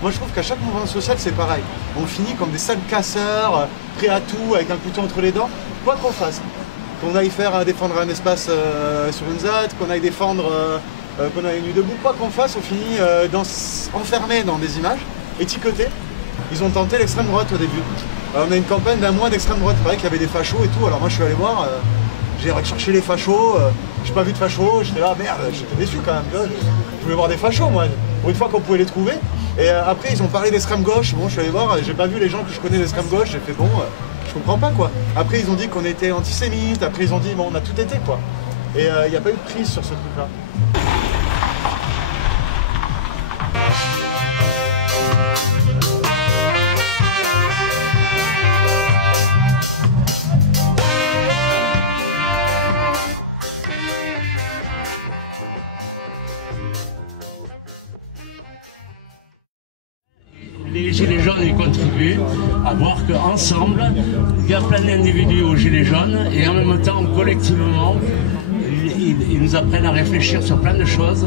Moi je trouve qu'à chaque mouvement social c'est pareil. On finit comme des sales casseurs, prêts à tout, avec un couteau entre les dents, quoi qu'on fasse. Qu'on aille défendre un espace sur une ZAD, qu'on aille défendre, qu'on aille nu debout, quoi qu'on fasse, on finit enfermé dans des images, étiquetés. Ils ont tenté l'extrême droite au début. On a une campagne d'un mois d'extrême droite, il paraît qu'il y avait des fachos et tout, alors moi je suis allé voir, j'ai recherché les fachos, j'ai pas vu de fachos, j'étais là, merde, j'étais déçu quand même, je voulais voir des fachos moi, pour une fois qu'on pouvait les trouver. Et après ils ont parlé d'extrême gauche, bon je suis allé voir, j'ai pas vu les gens que je connais d'extrême gauche, j'ai fait bon, je comprends pas quoi. Après ils ont dit qu'on était antisémites, après ils ont dit bon on a tout été quoi. Et il n'y a pas eu de prise sur ce truc là. Les Gilets jaunes y contribuent à voir qu'ensemble, il y a plein d'individus aux Gilets jaunes et en même temps, collectivement, ils nous apprennent à réfléchir sur plein de choses.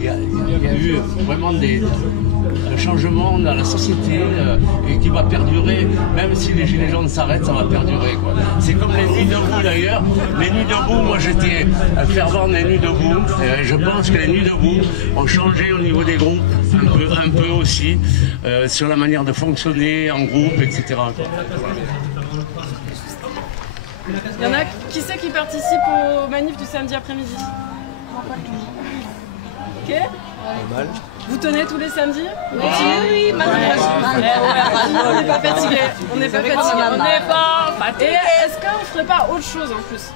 Il y a eu vraiment un changement dans la société et qui va perdurer, même si les Gilets jaunes s'arrêtent, ça va perdurer. C'est comme les nuits debout d'ailleurs. Les nuits debout, moi j'étais fervent des nuits debout. Je pense que les nuits debout ont changé au niveau des groupes, un peu aussi, sur la manière de fonctionner en groupe, etc. Il y en a qui c'est qui participe au manif du samedi après-midi? Ok. Vous tenez tous les samedis? Oui, on n'est pas fatigué. On n'est pas fatigué. Et est-ce qu'on ferait pas autre chose en plus?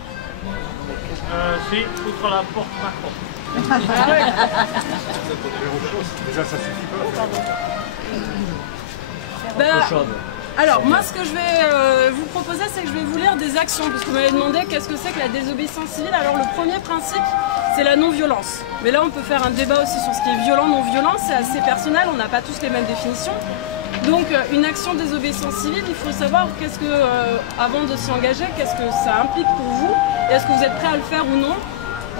Si, outre la porte Macron. Ah ouais. Déjà ça suffit pas. Alors moi ce que je vais vous proposer, c'est que je vais vous lire des actions, parce que vous m'avez demandé qu'est-ce que c'est que la désobéissance civile. Alors le premier principe, c'est la non-violence. Mais là on peut faire un débat aussi sur ce qui est violent, non-violent, c'est assez personnel, on n'a pas tous les mêmes définitions. Donc une action de désobéissance civile, il faut savoir qu'est-ce que, avant de s'y engager, qu'est-ce que ça implique pour vous, et est-ce que vous êtes prêt à le faire ou non.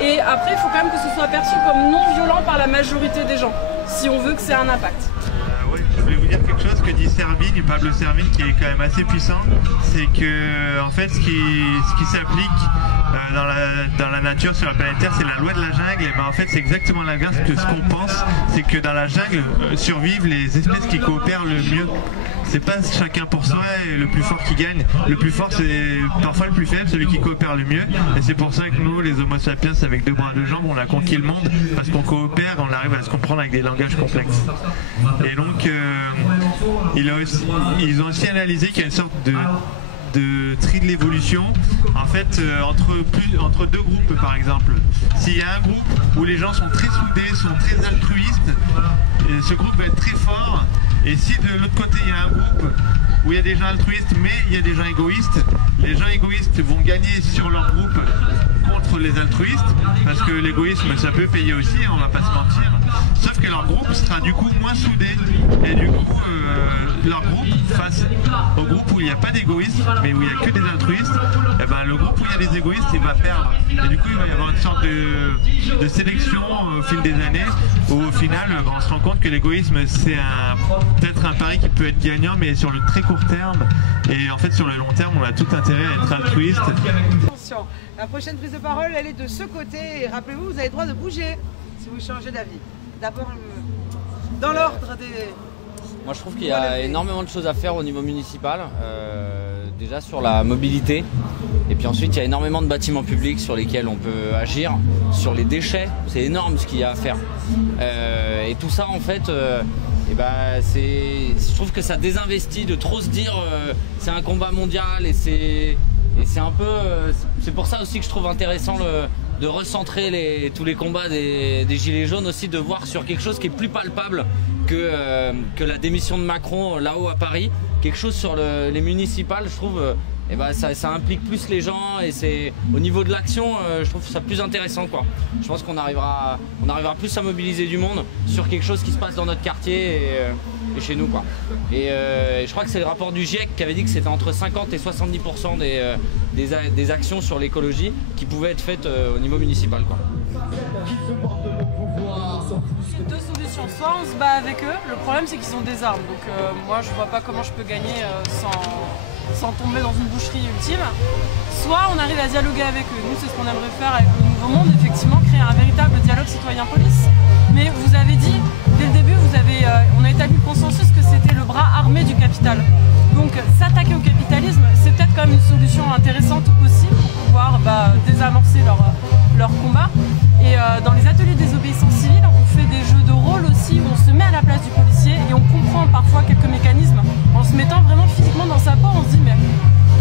Et après il faut quand même que ce soit perçu comme non-violent par la majorité des gens, si on veut que ça ait un impact. Oui, je voulais vous dire quelque chose que dit Servigne, Pablo Servigne, qui est quand même assez puissant, c'est que en fait ce qui s'applique dans la nature, sur la planète Terre, c'est la loi de la jungle. Et ben en fait c'est exactement l'inverse de ce qu'on pense, c'est que dans la jungle survivent les espèces qui coopèrent le mieux. C'est pas chacun pour soi et le plus fort qui gagne. Le plus fort c'est parfois le plus faible, celui qui coopère le mieux. Et c'est pour ça que nous, les Homo sapiens, avec deux bras et deux jambes, on a conquis le monde parce qu'on coopère, on arrive à se comprendre avec des langages complexes. Et donc ils ont aussi analysé qu'il y a une sorte de tri de l'évolution en fait entre deux groupes par exemple. S'il y a un groupe où les gens sont très soudés, sont très altruistes, ce groupe va être très fort. Et si de l'autre côté il y a un groupe où il y a des gens altruistes mais il y a des gens égoïstes, les gens égoïstes vont gagner sur leur groupe contre les altruistes, parce que l'égoïsme ça peut payer aussi, on va pas se mentir, sauf que leur groupe sera du coup moins soudé, et du coup leur groupe face au groupe où il n'y a pas d'égoïstes mais où il n'y a que des altruistes, et ben le groupe où il y a des égoïstes il va perdre, et du coup il va y avoir une sorte de sélection au fil des années où au final on se rend compte que l'égoïsme c'est peut-être un pari qui peut être gagnant mais sur le très court terme, et en fait sur le long terme on a tout intérêt à être altruiste. Attention, la prochaine prise de parole elle est de ce côté, et rappelez-vous, vous avez le droit de bouger si vous changez d'avis. D'abord dans l'ordre des... Moi je trouve qu'il y a énormément de choses à faire au niveau municipal, déjà sur la mobilité, et puis ensuite il y a énormément de bâtiments publics sur lesquels on peut agir, sur les déchets, c'est énorme ce qu'il y a à faire. Et tout ça en fait, je trouve que ça désinvestit de trop se dire c'est un combat mondial, et c'est un peu, c'est pour ça aussi que je trouve intéressant de recentrer tous les combats des Gilets jaunes aussi, de voir sur quelque chose qui est plus palpable que la démission de Macron là-haut à Paris, quelque chose sur les municipales, je trouve. Ça implique plus les gens, et c'est au niveau de l'action, je trouve ça plus intéressant quoi. Je pense qu'on arrivera plus à mobiliser du monde sur quelque chose qui se passe dans notre quartier et chez nous quoi. Et je crois que c'est le rapport du GIEC qui avait dit que c'était entre 50 et 70% des actions sur l'écologie qui pouvaient être faites au niveau municipal quoi. sous deux solutions. Soit on se bat avec eux, le problème c'est qu'ils ont des armes, donc moi je vois pas comment je peux gagner sans tomber dans une boucherie ultime. Soit on arrive à dialoguer avec eux. Nous, c'est ce qu'on aimerait faire avec le Nouveau Monde, effectivement, créer un véritable dialogue citoyen-police. Mais vous avez dit, dès le début, on a établi le consensus que c'était le bras armé du capital. Donc s'attaquer au capitalisme, c'est peut-être quand même une solution intéressante aussi pour pouvoir désamorcer leur combat. Et dans les ateliers de désobéissance civile, on fait des jeux de rôle aussi où on se met à la place du policier et on comprend parfois quelques mécanismes en se mettant vraiment physiquement dans sa peau. On se dit mais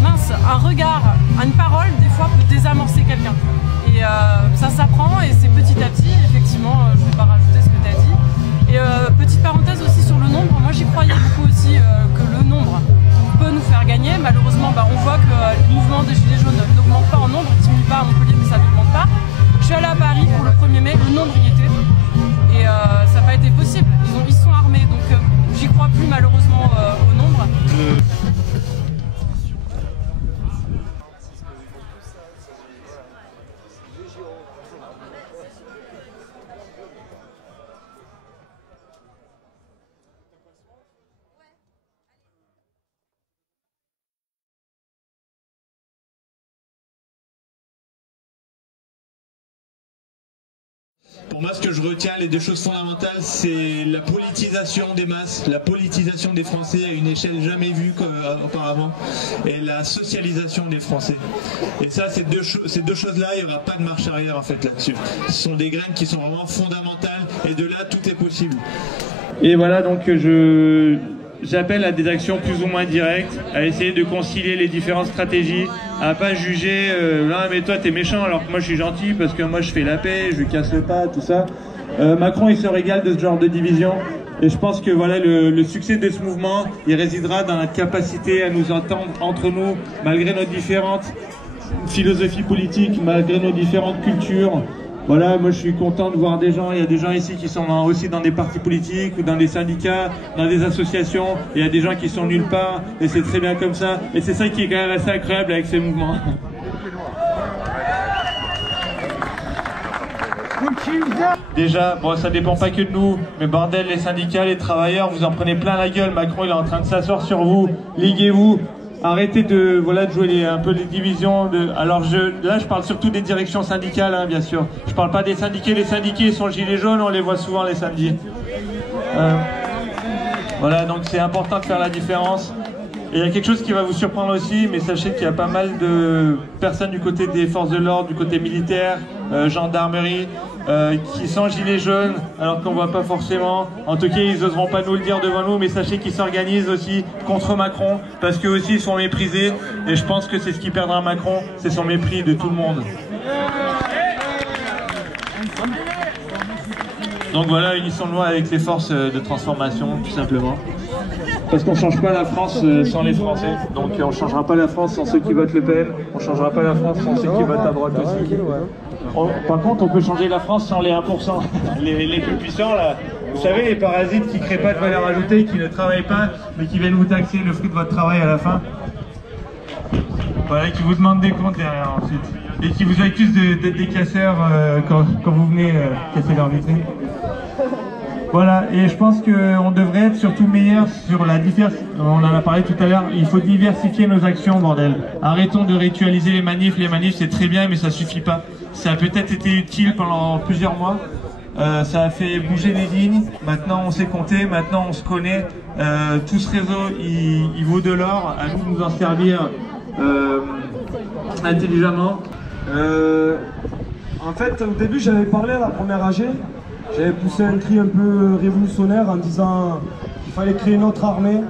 mince, un regard, une parole, des fois peut désamorcer quelqu'un. Et ça s'apprend et c'est petit à petit, effectivement, je ne vais pas rajouter ce que tu as dit. Et petite parenthèse aussi sur le nombre, moi j'y croyais beaucoup aussi que le nombre peut nous faire gagner. Malheureusement, on voit que le mouvement des Gilets jaunes n'augmente pas en nombre, il ne diminue pas à Montpellier, mais ça n'augmente pas. Je suis allée à Paris pour le 1er mai, le nombre y était. Et ça n'a pas été possible. Ils sont armés, donc j'y crois plus malheureusement au nombre. Pour moi, ce que je retiens, les deux choses fondamentales, c'est la politisation des masses, la politisation des Français à une échelle jamais vue auparavant, et la socialisation des Français. Et ça, ces deux choses-là, il n'y aura pas de marche arrière en fait là-dessus. Ce sont des graines qui sont vraiment fondamentales, et de là, tout est possible. Et voilà, donc j'appelle à des actions plus ou moins directes, à essayer de concilier les différentes stratégies, à pas juger ah mais toi t'es méchant alors que moi je suis gentil parce que moi je fais la paix, je lui casse le pas, tout ça. Macron il se régale de ce genre de division et je pense que voilà le succès de ce mouvement il résidera dans notre capacité à nous entendre entre nous malgré nos différentes philosophies politiques, malgré nos différentes cultures. Voilà, moi je suis content de voir des gens, il y a des gens ici qui sont aussi dans des partis politiques ou dans des syndicats, dans des associations, il y a des gens qui sont nulle part et c'est très bien comme ça et c'est ça qui est quand même assez incroyable avec ces mouvements. Déjà, bon ça dépend pas que de nous, mais bordel les syndicats, les travailleurs, vous en prenez plein la gueule, Macron il est en train de s'asseoir sur vous, liguez-vous. Arrêtez de jouer un peu les divisions. Alors là, je parle surtout des directions syndicales, hein, bien sûr. Je parle pas des syndiqués. Les syndiqués sont gilets jaunes, on les voit souvent les samedis. Voilà, donc c'est important de faire la différence. Et il y a quelque chose qui va vous surprendre aussi, mais sachez qu'il y a pas mal de personnes du côté des forces de l'ordre, du côté militaire, gendarmerie, qui sont gilets jaunes, alors qu'on voit pas forcément. En tout cas, ils n'oseront pas nous le dire devant nous, mais sachez qu'ils s'organisent aussi contre Macron, parce qu'eux aussi ils sont méprisés. Et je pense que c'est ce qui perdra Macron, c'est son mépris de tout le monde. Donc voilà, unissons-nous avec les forces de transformation, tout simplement. Parce qu'on ne change pas la France sans les Français. Donc on ne changera pas la France sans ceux qui votent Le Pen. On ne changera pas la France sans ceux qui votent à droite aussi. Par contre, on peut changer la France sans les 1%. Les plus puissants, là, vous savez, les parasites qui ne créent pas de valeur ajoutée, qui ne travaillent pas, mais qui viennent vous taxer le fruit de votre travail à la fin. Voilà, qui vous demandent des comptes derrière ensuite. Et qui vous accusent d'être des casseurs quand vous venez casser leur vitrine. Voilà, et je pense qu'on devrait être surtout meilleur sur la diversité. On en a parlé tout à l'heure, il faut diversifier nos actions, bordel. Arrêtons de ritualiser les manifs c'est très bien, mais ça suffit pas. Ça a peut-être été utile pendant plusieurs mois. Ça a fait bouger les lignes, maintenant on sait compter, maintenant on se connaît. Tout ce réseau, il vaut de l'or, à nous de nous en servir intelligemment. En fait, au début, j'avais parlé à la première AG. J'avais poussé un cri un peu révolutionnaire en disant qu'il fallait créer notre armée,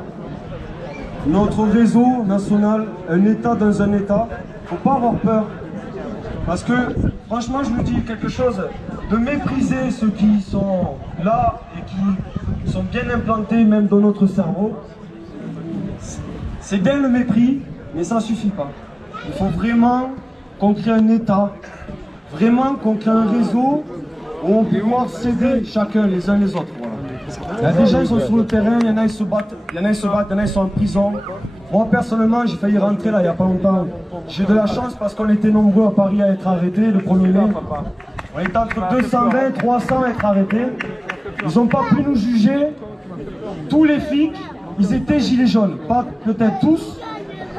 notre réseau national, un État dans un État. Il ne faut pas avoir peur. Parce que, franchement, je vous dis quelque chose, de mépriser ceux qui sont là et qui sont bien implantés même dans notre cerveau, c'est bien le mépris, mais ça ne suffit pas. Il faut vraiment qu'on crée un État, vraiment qu'on crée un réseau où on peut pouvoir s'aider chacun les uns les autres. Voilà. Il y a des gens qui sont sur le terrain, il y en a qui se battent, il y en a qui sont en prison. Moi personnellement j'ai failli rentrer là il n'y a pas longtemps. J'ai de la chance parce qu'on était nombreux à Paris à être arrêtés le 1er mai. On était entre 220 et 300 à être arrêtés. ils n'ont pas pu nous juger. Tous les flics, ils étaient gilets jaunes. Pas peut-être tous,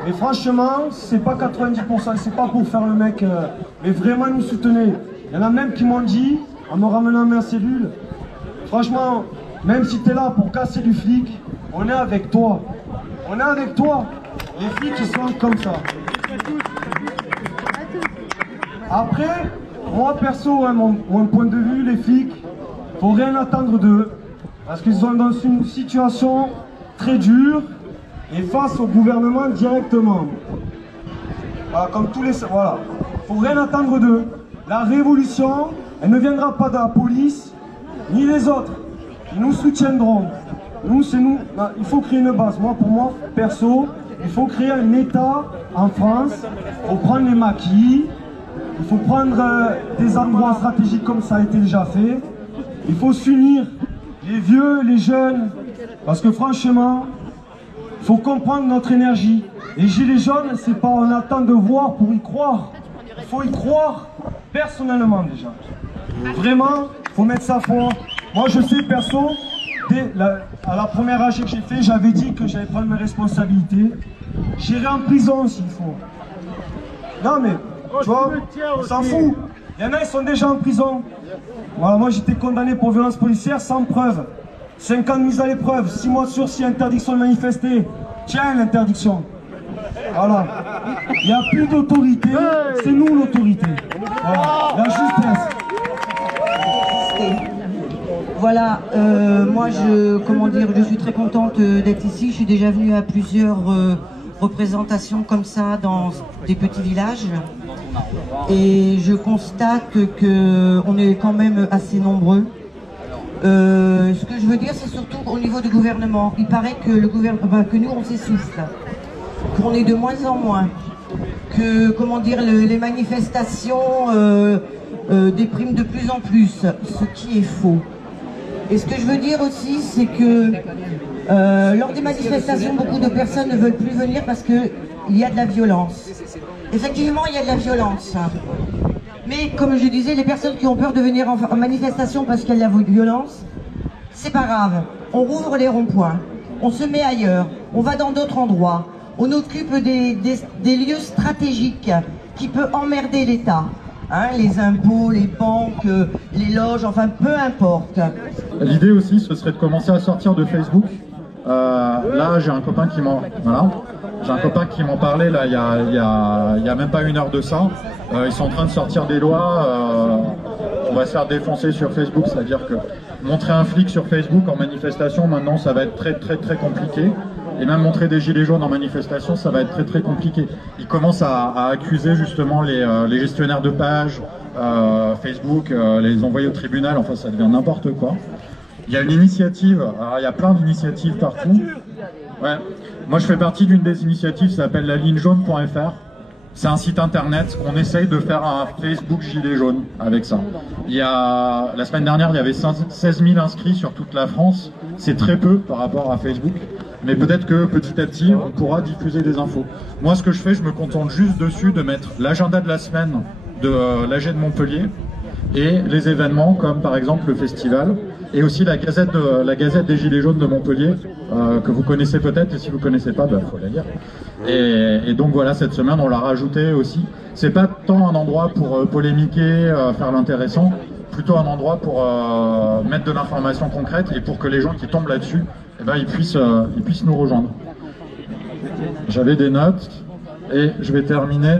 mais franchement, c'est pas 90%, c'est pas pour faire le mec, mais vraiment nous soutenez. Il y en a même qui m'ont dit, en me ramenant à ma cellule, franchement, même si tu es là pour casser du flic, on est avec toi. On est avec toi. Les flics, ils sont comme ça. Après, moi perso, hein, mon point de vue, les flics, faut rien attendre d'eux. Parce qu'ils sont dans une situation très dure et face au gouvernement directement. Voilà, comme tous les... Voilà. Faut rien attendre d'eux. La révolution, elle ne viendra pas de la police, ni les autres. Ils nous soutiendront. Nous, c'est nous. Il faut créer une base. Moi, pour moi, perso, il faut créer un État en France. Il faut prendre les maquis. Il faut prendre des endroits stratégiques comme ça a été déjà fait. Il faut s'unir, les vieux, les jeunes. Parce que franchement, il faut comprendre notre énergie. Les gilets jaunes, c'est pas on attend de voir pour y croire. Il faut y croire personnellement déjà. Vraiment, il faut mettre ça fort. Moi, je sais perso, à la première AG que j'ai fait, j'avais dit que j'allais prendre mes responsabilités. J'irai en prison s'il faut. Non mais, tu vois, on s'en fout. Il y en a, ils sont déjà en prison. Voilà, moi, j'étais condamné pour violence policière sans preuve. 5 ans de mise à l'épreuve, 6 mois de sursis, interdiction de manifester. Tiens, l'interdiction. Voilà. Il n'y a plus d'autorité, c'est nous l'autorité. Voilà. La justesse. Voilà, moi je suis très contente d'être ici. Je suis déjà venue à plusieurs représentations comme ça dans des petits villages. Et je constate qu'on est quand même assez nombreux. Ce que je veux dire, c'est surtout au niveau du gouvernement. Il paraît que le gouvernement, que nous on s'essouffle, qu'on est de moins en moins, que comment dire, les manifestations dépriment de plus en plus, ce qui est faux. Et ce que je veux dire aussi, c'est que lors des manifestations, beaucoup de personnes ne veulent plus venir parce qu'il y a de la violence. Effectivement, il y a de la violence. Mais comme je disais, les personnes qui ont peur de venir en manifestation parce qu'il y a de la violence, c'est pas grave. On rouvre les ronds-points, on se met ailleurs, on va dans d'autres endroits, on occupe des lieux stratégiques qui peuvent emmerder l'État. Hein, les impôts, les banques, les loges, enfin peu importe. L'idée aussi, ce serait de commencer à sortir de Facebook. Là, j'ai un copain qui m'en parlait là, il y a même pas 1 heure de ça. Ils sont en train de sortir des lois. On va se faire défoncer sur Facebook, c'est-à-dire que montrer un flic sur Facebook en manifestation, maintenant, ça va être très compliqué. Et même montrer des gilets jaunes en manifestation, ça va être très compliqué. Ils commencent à accuser justement les gestionnaires de pages, Facebook, les envoyer au tribunal, enfin ça devient n'importe quoi. Il y a une initiative, alors il y a plein d'initiatives partout. Ouais. Moi je fais partie d'une des initiatives, ça s'appelle la lignejaune.fr. C'est un site internet, on essaye de faire un Facebook gilet jaune avec ça. La semaine dernière, il y avait 16 000 inscrits sur toute la France. C'est très peu par rapport à Facebook. Mais peut-être que petit à petit, on pourra diffuser des infos. Moi, ce que je fais, je me contente juste dessus de mettre l'agenda de la semaine de l'AG de Montpellier et les événements comme par exemple le festival et aussi la gazette des Gilets jaunes de Montpellier que vous connaissez peut-être, et si vous ne connaissez pas, il faut la lire. Et donc voilà, cette semaine, on l'a rajouté aussi. C'est pas tant un endroit pour polémiquer, faire l'intéressant, plutôt un endroit pour mettre de l'information concrète et pour que les gens qui tombent là-dessus, eh ben, ils puissent nous rejoindre. J'avais des notes et je vais terminer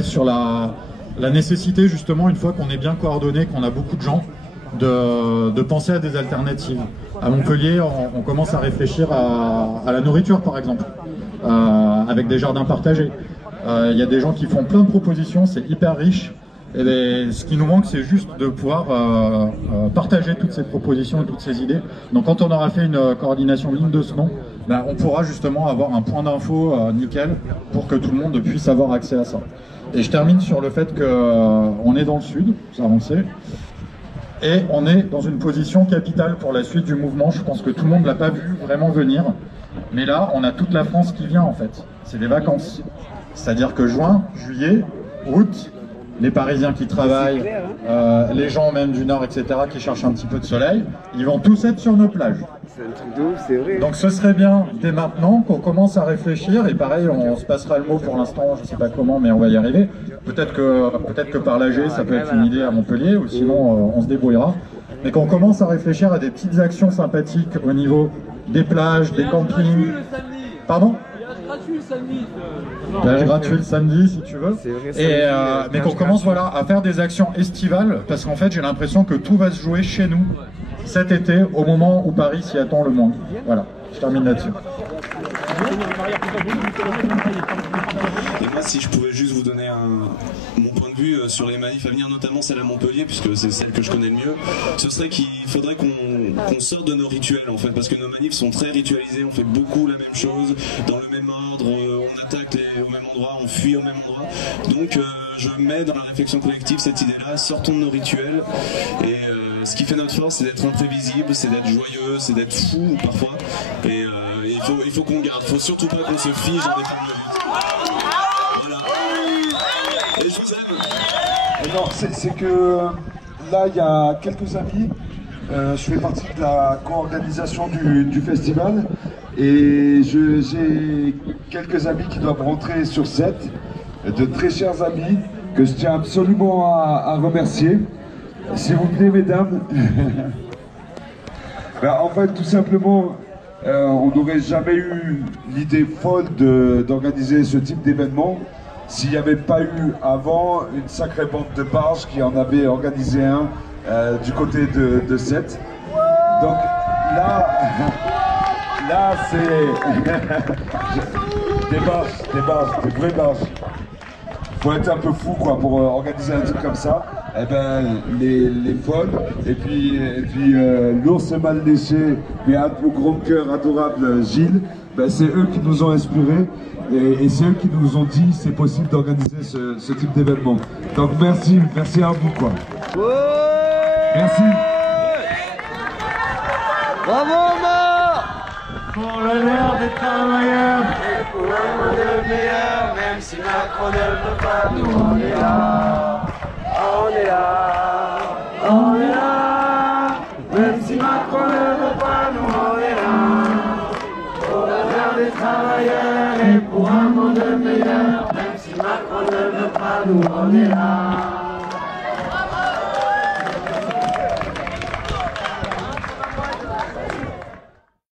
sur la nécessité justement, une fois qu'on est bien coordonné, qu'on a beaucoup de gens, de penser à des alternatives. À Montpellier, on commence à réfléchir à la nourriture par exemple, avec des jardins partagés. Il y a des gens qui font plein de propositions, c'est hyper riche. Et ce qui nous manque, c'est juste de pouvoir partager toutes ces propositions et toutes ces idées. Donc quand on aura fait une coordination digne de ce nom, on pourra justement avoir un point d'info nickel pour que tout le monde puisse avoir accès à ça. Et je termine sur le fait qu'on est dans le sud, ça on le sait, et on est dans une position capitale pour la suite du mouvement. Je pense que tout le monde ne l'a pas vu vraiment venir, mais là on a toute la France qui vient en fait, c'est des vacances. C'est-à-dire que juin, juillet, août, les Parisiens qui travaillent, les gens même du Nord, etc., qui cherchent un petit peu de soleil, ils vont tous être sur nos plages. C'est un truc de ouf, c'est vrai. Donc ce serait bien, dès maintenant, qu'on commence à réfléchir, et pareil, on se passera le mot pour l'instant, je ne sais pas comment, mais on va y arriver. Peut-être que par l'AG, ça peut être une idée à Montpellier, ou sinon on se débrouillera. Mais qu'on commence à réfléchir à des petites actions sympathiques au niveau des plages, des campings. Pardon ? Gratuit le samedi. Plage gratuit le samedi si tu veux. Et mais qu'on commence voilà, à faire des actions estivales, parce qu'en fait j'ai l'impression que tout va se jouer chez nous cet été, au moment où Paris s'y attend le moins. Voilà, je termine là-dessus. Et moi, si je pouvais juste vous donner mon point de vue sur les manifs à venir, notamment celle à Montpellier, puisque c'est celle que je connais le mieux, ce serait qu'il faudrait qu'on sorte de nos rituels, en fait, parce que nos manifs sont très ritualisés, on fait beaucoup la même chose, dans le même ordre, on attaque au même endroit, on fuit au même endroit. Donc, je mets dans la réflexion collective cette idée-là, sortons de nos rituels, et ce qui fait notre force, c'est d'être imprévisible, c'est d'être joyeux, c'est d'être fou parfois, et il faut qu'on garde, il faut surtout pas qu'on se fige dans des formes de lutte. Voilà. Et je vous aime. Non, c'est que là, il y a quelques amis, je fais partie de la co-organisation du festival, et j'ai quelques amis qui doivent rentrer sur set, de très chers amis, que je tiens absolument à remercier. S'il vous plaît, mesdames. Ben, en fait, tout simplement, on n'aurait jamais eu l'idée folle d'organiser ce type d'événement s'il n'y avait pas eu avant une sacrée bande de barges qui en avait organisé un du côté de Sète. Donc là c'est des vraies barges. Faut être un peu fou quoi pour organiser un truc comme ça. Eh ben les folles et puis l'ours mal léché mais au grand cœur adorable Gilles, ben, c'est eux qui nous ont inspirés et c'est eux qui nous ont dit c'est possible d'organiser ce type d'événement. Donc merci à vous quoi. Merci. Bravo Omar. Pour l'honneur des travailleurs et pour un monde meilleur, même si Macron ne veut pas, nous on est là. On est là, on est là, même si Macron ne veut pas, nous on est là. Pour l'honneur des travailleurs et pour un monde meilleur, même si Macron ne veut pas, nous on est là.